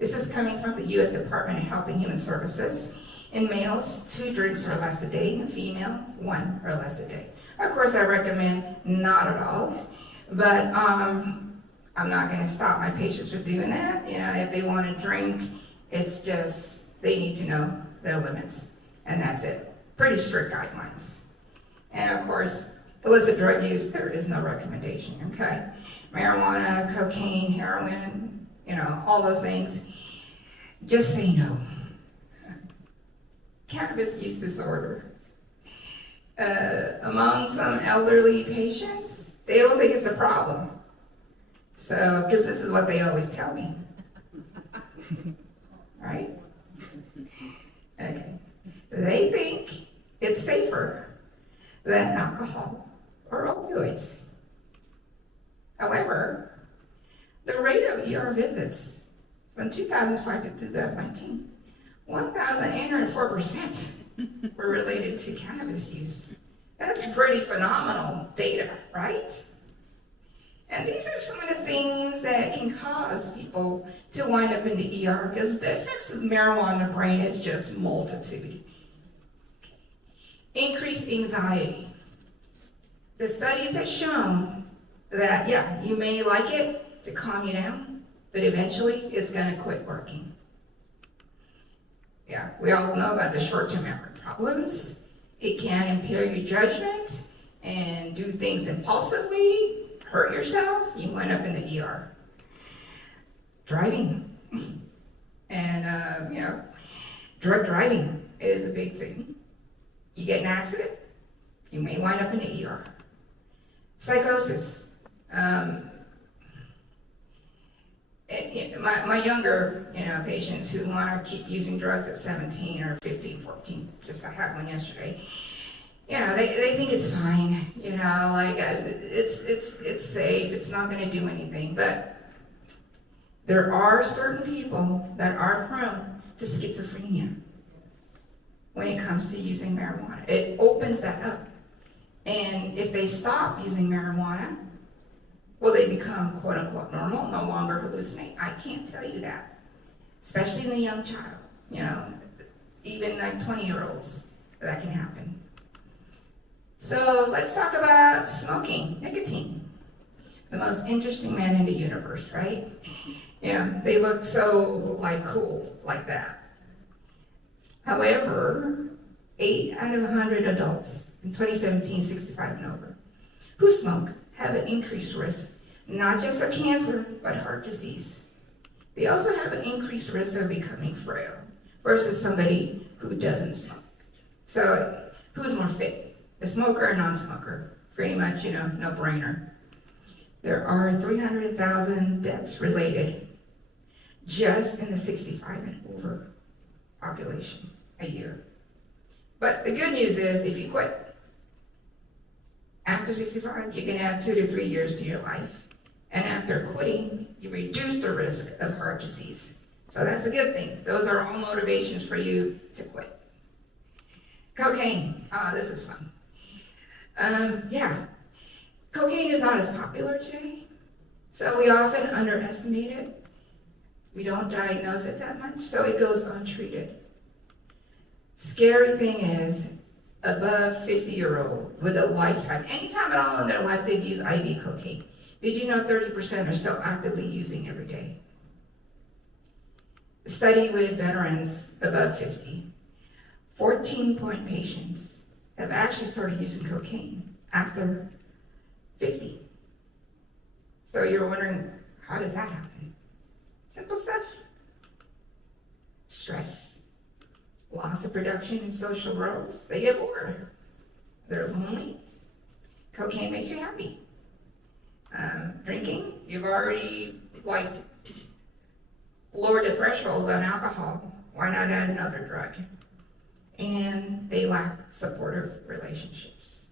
This is coming from the U.S. Department of Health and Human Services. In males, 2 drinks or less a day. In female, 1 or less a day. Of course, I recommend not at all, but I'm not going to stop my patients from doing that. You know, if they want to drink, it's just they need to know their limits, and that's it. Pretty strict guidelines. And of course, illicit drug use, there is no recommendation, okay? Marijuana, cocaine, heroin, you know, all those things, just say no. Cannabis use disorder. Among some elderly patients, they don't think it's a problem. So, because this is what they always tell me. Right? Okay. They think it's safer than alcohol or opioids. However, the rate of ER visits from 2005 to 2019, 1,804% were related to cannabis use. That's pretty phenomenal data, right? And these are some of the things that can cause people to wind up in the ER, because the effects of marijuana in the brain is just multitude. Increased anxiety. The studies have shown that, yeah, you may like it to calm you down, but eventually it's going to quit working. Yeah, we all know about the short-term memory problems. It can impair your judgment and do things impulsively, hurt yourself, you wind up in the ER. Driving. And, you know, drug driving is a big thing. You get in an accident, you may wind up in the ER. Psychosis. My younger, you know, patients who want to keep using drugs at 17 or 15, 14, just I had one yesterday. You know, they think it's fine. You know, like it's safe. It's not going to do anything. But there are certain people that are prone to schizophrenia when it comes to using marijuana. It opens that up. And if they stop using marijuana, will they become quote unquote normal, no longer hallucinate? I can't tell you that. Especially in a young child, you know, even like 20-year-olds, that can happen. So let's talk about smoking, nicotine. The most interesting man in the universe, right? Yeah, they look so like cool like that. However, 8 out of 100 adults in 2017, 65 and over, who smoke have an increased risk, not just of cancer, but heart disease. They also have an increased risk of becoming frail versus somebody who doesn't smoke. So who's more fit, the smoker or non-smoker? Pretty much, you know, no brainer. There are 300,000 deaths related just in the 65 and over population a year. But the good news is if you quit, after 65, you can add 2 to 3 years to your life. And after quitting, you reduce the risk of heart disease. So that's a good thing. Those are all motivations for you to quit. Cocaine. This is fun. Yeah, cocaine is not as popular today. So we often underestimate it. We don't diagnose it that much, so it goes untreated. Scary thing is, above 50-year-old with a lifetime, anytime at all in their life they've used IV cocaine. Did you know 30% are still actively using every day? A study with veterans above 50, 14-point patients have actually started using cocaine after 50. So you're wondering, how does that happen? Simple stuff. Stress. Loss of production in social roles. They get bored. They're lonely. Cocaine makes you happy. Drinking, you've already lowered the threshold on alcohol. Why not add another drug? And they lack supportive relationships.